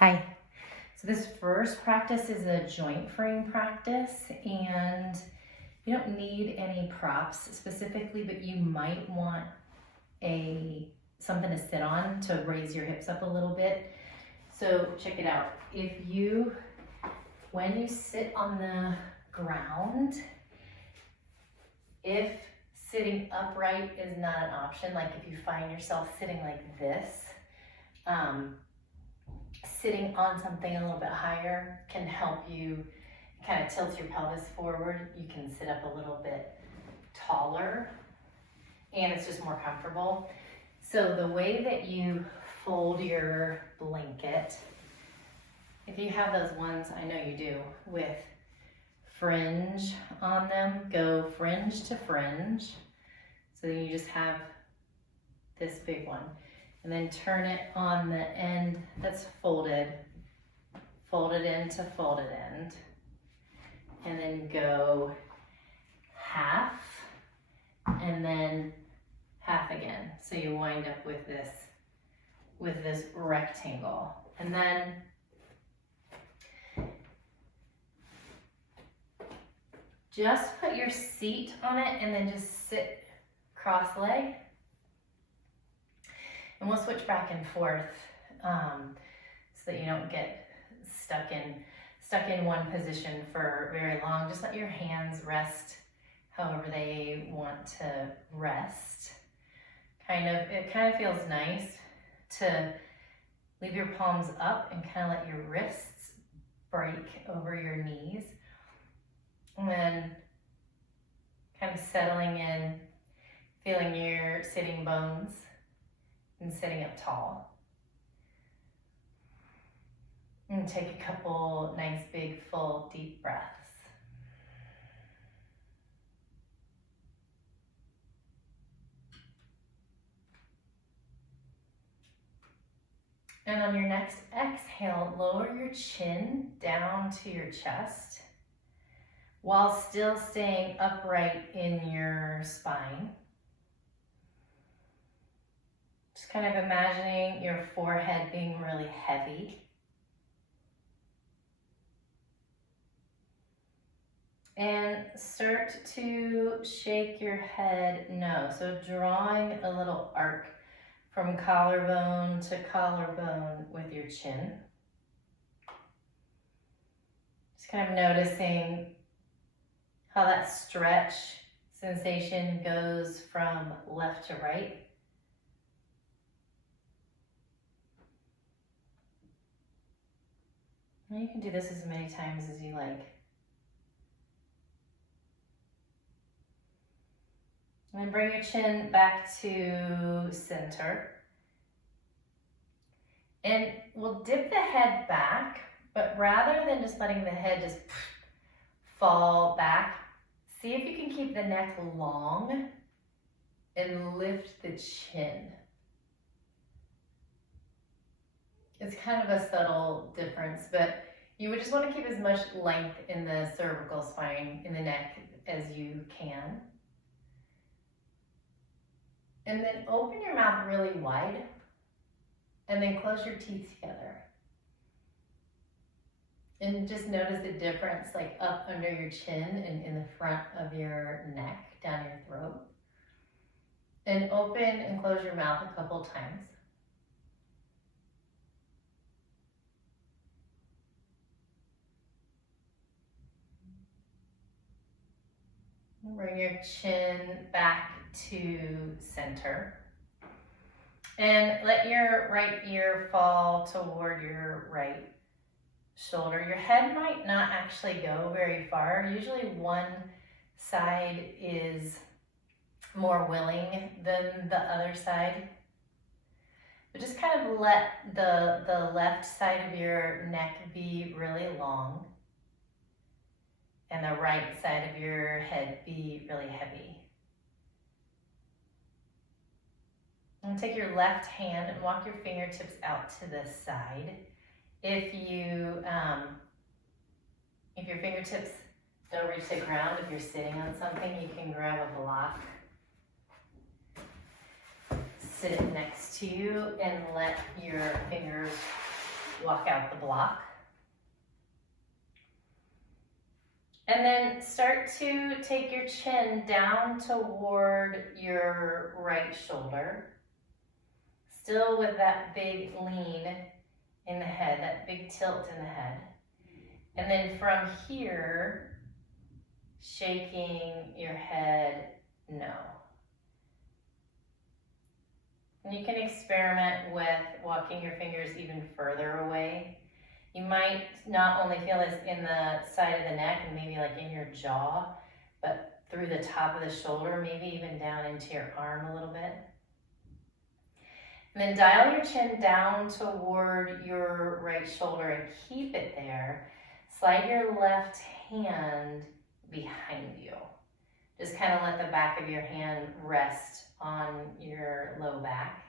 Hi. So this first practice is a joint frame practice, and you don't need any props specifically, but you might want something to sit on to raise your hips up a little bit. So check it out. When you sit on the ground, if sitting upright is not an option, like if you find yourself sitting like this, sitting on something a little bit higher can help you kind of tilt your pelvis forward. You can sit up a little bit taller and it's just more comfortable. So the way that you fold your blanket, if you have those ones, I know you do, with fringe on them, go fringe to fringe. So then you just have this big one. And then turn it on the end that's folded into folded end. And then go half, and then half again. So you wind up with this rectangle. And then just put your seat on it and then just sit cross-legged. And we'll switch back and forth so that you don't get stuck in one position for very long. Just let your hands rest however they want to rest. It kind of feels nice to leave your palms up and kind of let your wrists break over your knees. And then kind of settling in, feeling your sitting bones and sitting up tall. And take a couple nice, big, full, deep breaths. And on your next exhale, lower your chin down to your chest while still staying upright in your spine. Just kind of imagining your forehead being really heavy. And start to shake your head no. So drawing a little arc from collarbone to collarbone with your chin. Just kind of noticing how that stretch sensation goes from left to right. And you can do this as many times as you like. And then bring your chin back to center. And we'll dip the head back, but rather than just letting the head just fall back, see if you can keep the neck long and lift the chin. It's kind of a subtle difference, but you would just want to keep as much length in the cervical spine, in the neck, as you can. And then open your mouth really wide, and then close your teeth together. And just notice the difference, like up under your chin and in the front of your neck, down your throat. And open and close your mouth a couple times. Bring your chin back to center. And let your right ear fall toward your right shoulder. Your head might not actually go very far. Usually one side is more willing than the other side. But just kind of let the left side of your neck be really long and the right side of your head be really heavy. And take your left hand and walk your fingertips out to the side. If your fingertips don't reach the ground, if you're sitting on something, you can grab a block, sit it next to you, and let your fingers walk out the block. And then start to take your chin down toward your right shoulder. Still with that big lean in the head, that big tilt in the head. And then from here, shaking your head no. And you can experiment with walking your fingers even further away. You might not only feel this in the side of the neck and maybe like in your jaw, but through the top of the shoulder, maybe even down into your arm a little bit. And then dial your chin down toward your right shoulder and keep it there. Slide your left hand behind you. Just kind of let the back of your hand rest on your low back.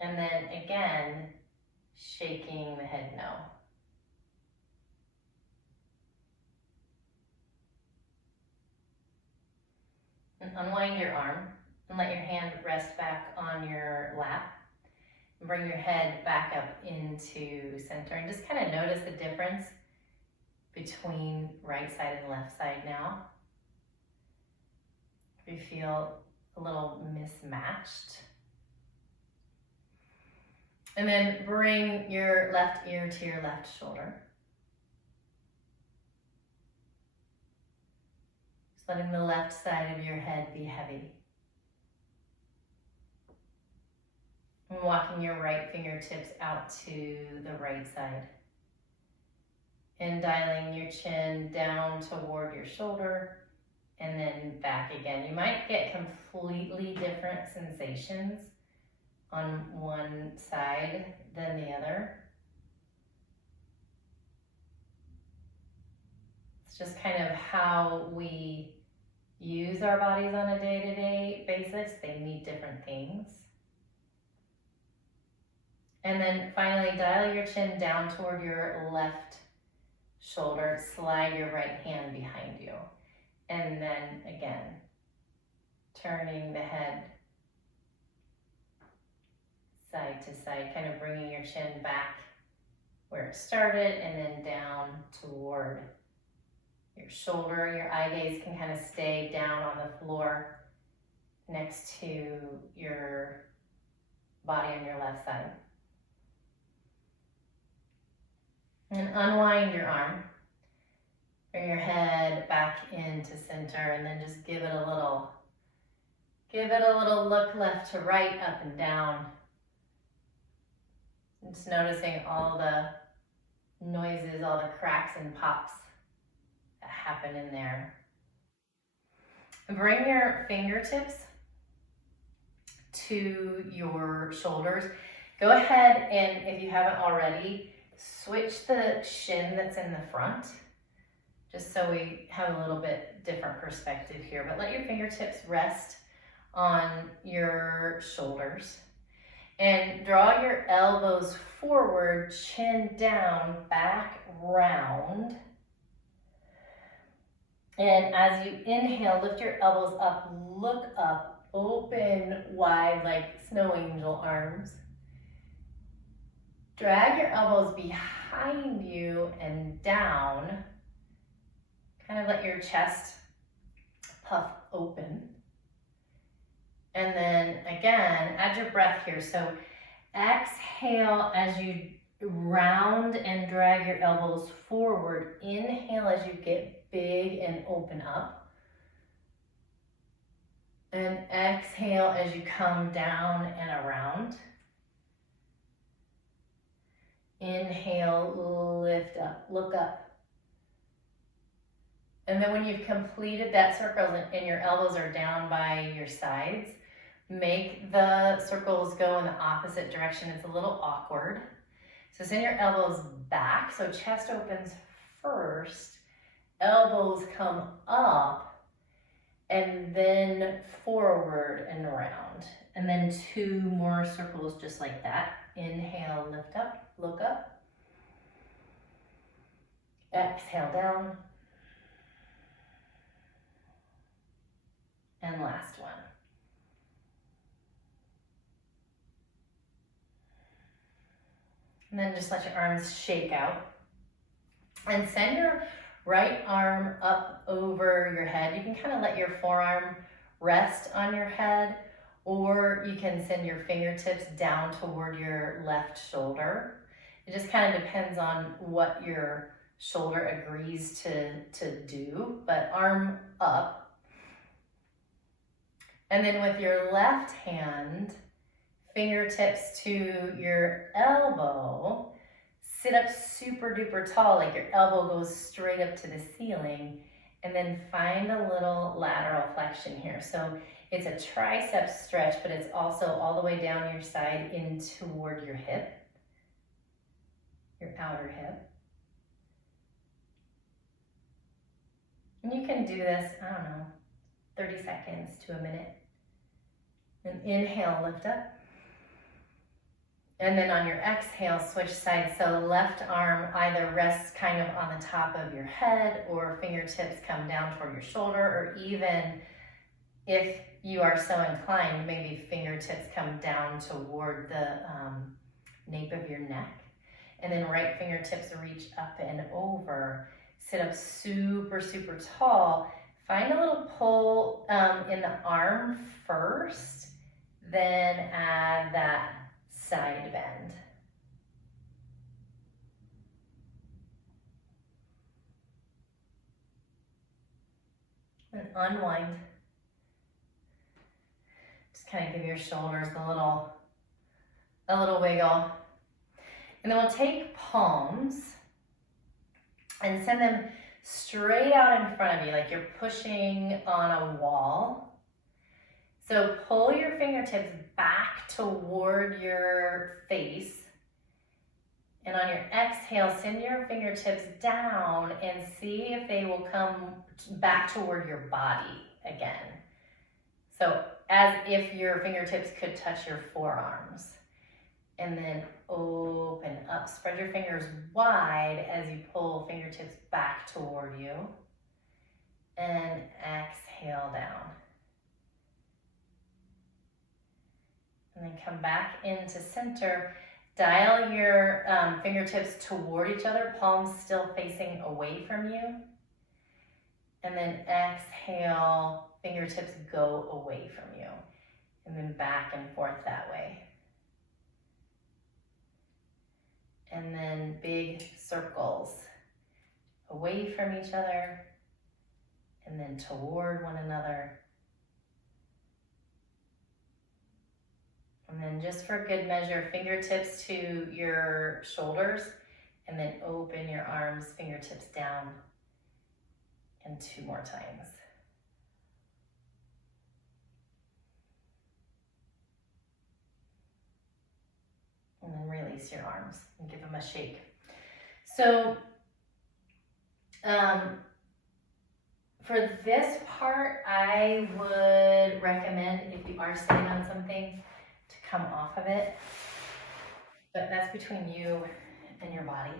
And then again, shaking the head no. And unwind your arm and let your hand rest back on your lap. And bring your head back up into center and just kind of notice the difference between right side and left side now. If you feel a little mismatched. And then bring your left ear to your left shoulder. Just letting the left side of your head be heavy. And walking your right fingertips out to the right side. And dialing your chin down toward your shoulder and then back again. You might get completely different sensations on one side than the other. It's just kind of how we use our bodies on a day-to-day basis. They need different things. And then finally, dial your chin down toward your left shoulder. Slide your right hand behind you. And then again, turning the head side to side, kind of bringing your chin back where it started and then down toward your shoulder. Your eye gaze can kind of stay down on the floor next to your body on your left side. And unwind your arm. Bring your head back into center and then just give it a little look left to right, up and down. Just noticing all the noises, all the cracks and pops that happen in there. And bring your fingertips to your shoulders. Go ahead and, if you haven't already, switch the shin that's in the front, just so we have a little bit different perspective here. But let your fingertips rest on your shoulders. And draw your elbows forward, chin down, back round. And as you inhale, lift your elbows up, look up, open wide like snow angel arms. Drag your elbows behind you and down. Kind of let your chest puff open. And then again, add your breath here. So exhale as you round and drag your elbows forward. Inhale as you get big and open up. And exhale as you come down and around. Inhale, lift up, look up. And then when you've completed that circle and your elbows are down by your sides, make the circles go in the opposite direction. It's a little awkward. So send your elbows back. So chest opens first, elbows come up, and then forward and around. And then 2 more circles just like that. Inhale, lift up, look up. Exhale down. And last one. And then just let your arms shake out. And send your right arm up over your head. You can kind of let your forearm rest on your head, or you can send your fingertips down toward your left shoulder. It just kind of depends on what your shoulder agrees to do, but arm up. And then with your left hand, fingertips to your elbow, sit up super duper tall, like your elbow goes straight up to the ceiling, and then find a little lateral flexion here. So it's a tricep stretch, but it's also all the way down your side in toward your hip, your outer hip. And you can do this, I don't know, 30 seconds to a minute. And inhale, lift up. And then on your exhale, switch sides. So left arm either rests kind of on the top of your head, or fingertips come down toward your shoulder, or even if you are so inclined, maybe fingertips come down toward the nape of your neck. And then right fingertips reach up and over. Sit up super, super tall. Find a little pull in the arm first, then add that side bend. And unwind. Just kind of give your shoulders a little wiggle. And then we'll take palms and send them straight out in front of you, like you're pushing on a wall. So pull your fingertips back toward your face. And on your exhale, send your fingertips down and see if they will come back toward your body again. So as if your fingertips could touch your forearms. And then open up. Spread your fingers wide as you pull fingertips back toward you. And exhale down. And then come back into center. Dial your fingertips toward each other, palms still facing away from you. And then exhale, fingertips go away from you. And then back and forth that way. And then big circles away from each other and then toward one another. And then just for good measure, fingertips to your shoulders and then open your arms, fingertips down, and 2 more times. And then release your arms and give them a shake. So for this part, I would recommend, if you are sitting on something, to come off of it. But that's between you and your body.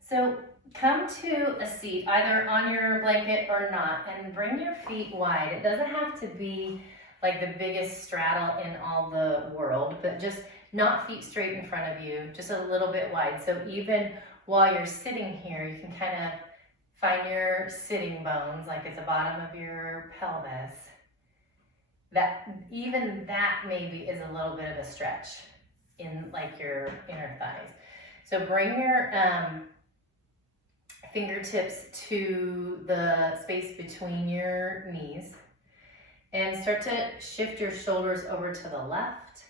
So come to a seat, either on your blanket or not, and bring your feet wide. It doesn't have to be like the biggest straddle in all the world, but just not feet straight in front of you, just a little bit wide. So even while you're sitting here, you can kind of find your sitting bones, like at the bottom of your pelvis. Even that maybe is a little bit of a stretch in like your inner thighs. So bring your fingertips to the space between your knees and start to shift your shoulders over to the left,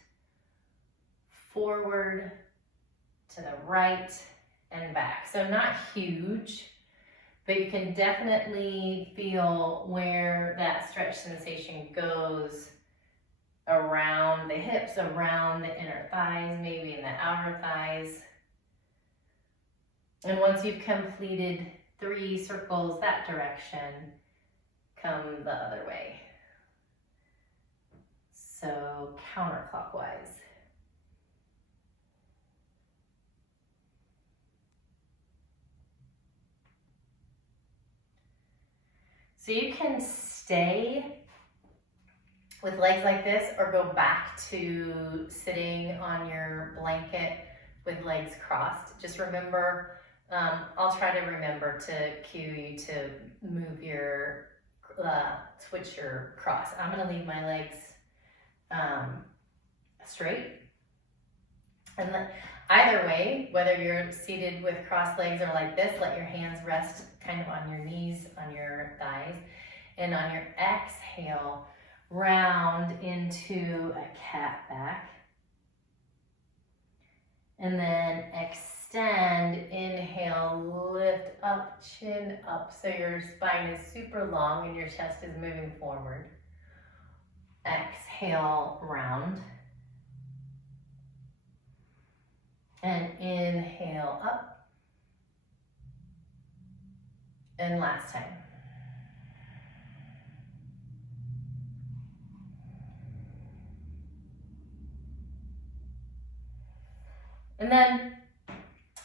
forward, to the right, and back. So not huge, but you can definitely feel where that stretch sensation goes around the hips, around the inner thighs, maybe in the outer thighs. And once you've completed 3 circles that direction, come the other way. So counterclockwise. So you can stay with legs like this or go back to sitting on your blanket with legs crossed, just remember, I'll try to remember to cue you to move your, switch your cross. I'm gonna leave my legs straight. And either way, whether you're seated with crossed legs or like this, let your hands rest kind of on your knees, on your thighs. And on your exhale, round into a cat back. And then extend, inhale, lift up, chin up. So your spine is super long and your chest is moving forward. Exhale, round. And inhale up. And last time. And then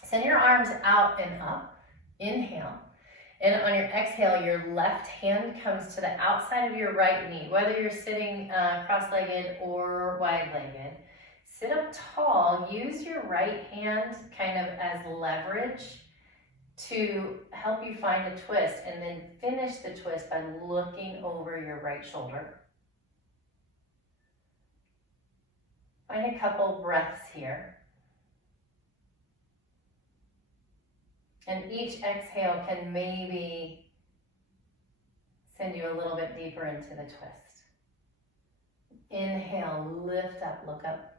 send your arms out and up. Inhale. And on your exhale, your left hand comes to the outside of your right knee, whether you're sitting cross-legged or wide-legged. Sit up tall. Use your right hand kind of as leverage to help you find a twist, and then finish the twist by looking over your right shoulder. Find a couple breaths here. And each exhale can maybe send you a little bit deeper into the twist. Inhale, lift up, look up.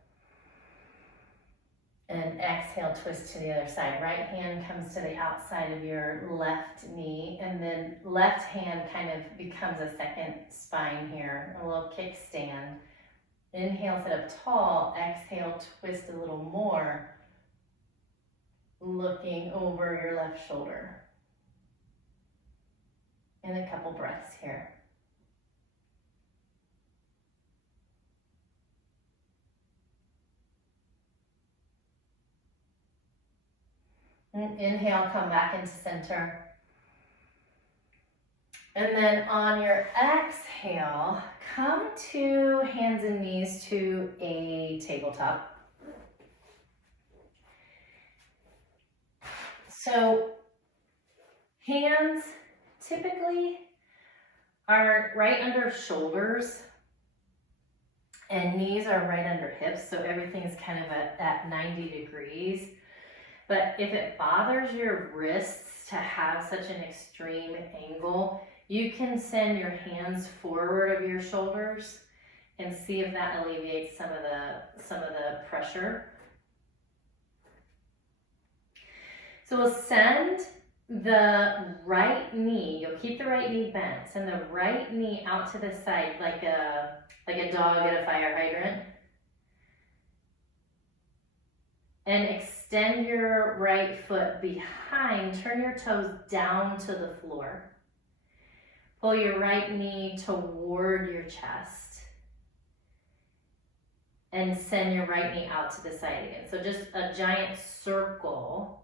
And exhale, twist to the other side. Right hand comes to the outside of your left knee, and then left hand kind of becomes a second spine here, a little kickstand. Inhale, sit up tall. Exhale, twist a little more, looking over your left shoulder. And a couple breaths here. And inhale, come back into center. And then on your exhale, come to hands and knees to a tabletop. So hands typically are right under shoulders and knees are right under hips. So everything's kind of at 90 degrees. But if it bothers your wrists to have such an extreme angle, you can send your hands forward of your shoulders and see if that alleviates some of the pressure. So we'll send the right knee, you'll keep the right knee bent, send the right knee out to the side like a dog at a fire hydrant. And extend your right foot behind, turn your toes down to the floor. Pull your right knee toward your chest. And send your right knee out to the side again. So just a giant circle.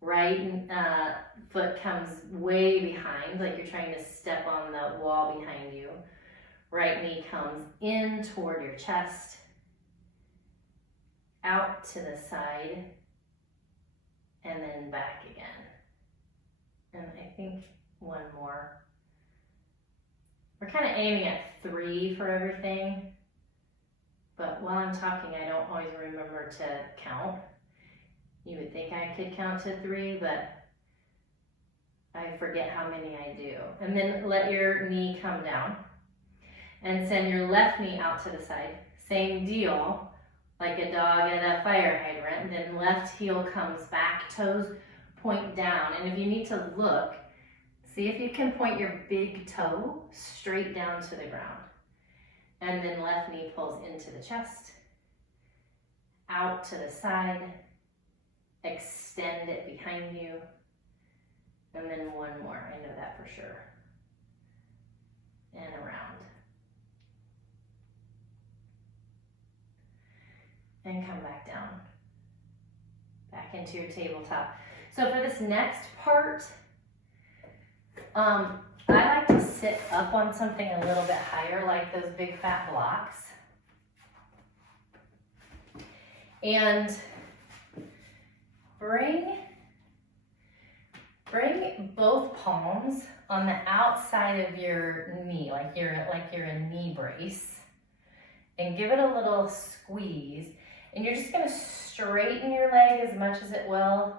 Right foot comes way behind, like you're trying to step on the wall behind you. Right knee comes in toward your chest, out to the side, and then back again. And I think one more. We're kind of aiming at 3 for everything, but while I'm talking, I don't always remember to count. You would think I could count to 3, but I forget how many I do. And then let your knee come down and send your left knee out to the side. Same deal, like a dog at a fire hydrant. Then left heel comes back, toes point down. And if you need to look, see if you can point your big toe straight down to the ground. And then left knee pulls into the chest, out to the side. Extend it behind you, and then one more, I know that for sure, and around, and come back down, back into your tabletop. So for this next part, I like to sit up on something a little bit higher, like those big fat blocks, and bring both palms on the outside of your knee, like you're a knee brace, and give it a little squeeze. And you're just gonna straighten your leg as much as it will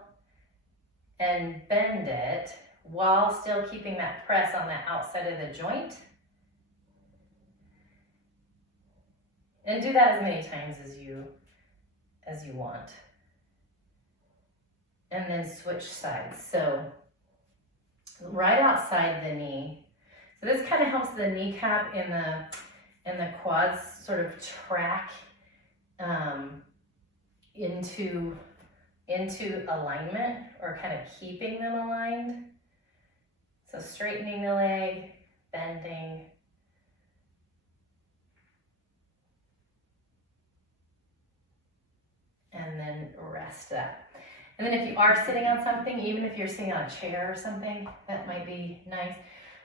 and bend it while still keeping that press on the outside of the joint. And do that as many times as you want. And then switch sides. So right outside the knee. So this kind of helps the kneecap and the quads sort of track into alignment, or kind of keeping them aligned. So straightening the leg, bending. And then rest that. And then if you are sitting on something, even if you're sitting on a chair or something, that might be nice.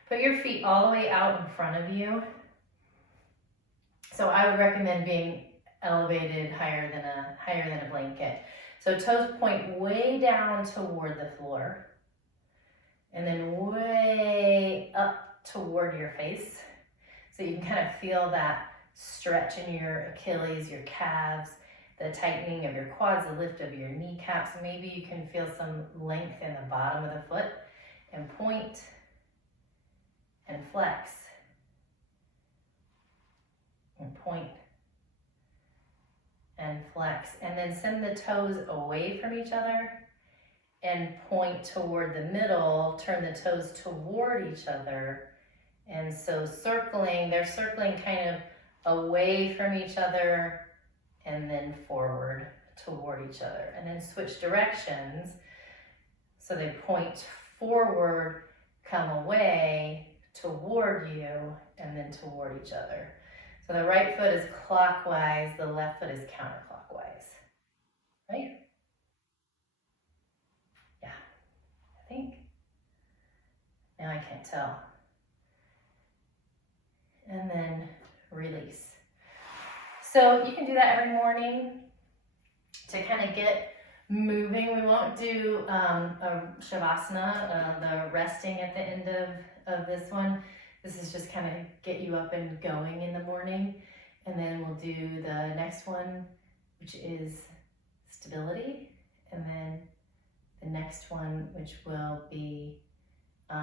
Put your feet all the way out in front of you. So I would recommend being elevated higher than a blanket. So toes point way down toward the floor, and then way up toward your face. So you can kind of feel that stretch in your Achilles, your calves, the tightening of your quads, the lift of your kneecaps. Maybe you can feel some length in the bottom of the foot, and point and flex and point and flex. And then send the toes away from each other and point toward the middle. Turn the toes toward each other. And so they're circling kind of away from each other and then forward toward each other. And then switch directions. So they point forward, come away, toward you, and then toward each other. So the right foot is clockwise, the left foot is counterclockwise. Right? Yeah, I think. Now I can't tell. And then release. So you can do that every morning to kind of get moving. We won't do a Shavasana, the resting at the end of this one. This is just kind of get you up and going in the morning. And then we'll do the next one, which is stability. And then the next one, which will be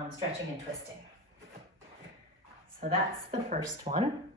stretching and twisting. So that's the first one.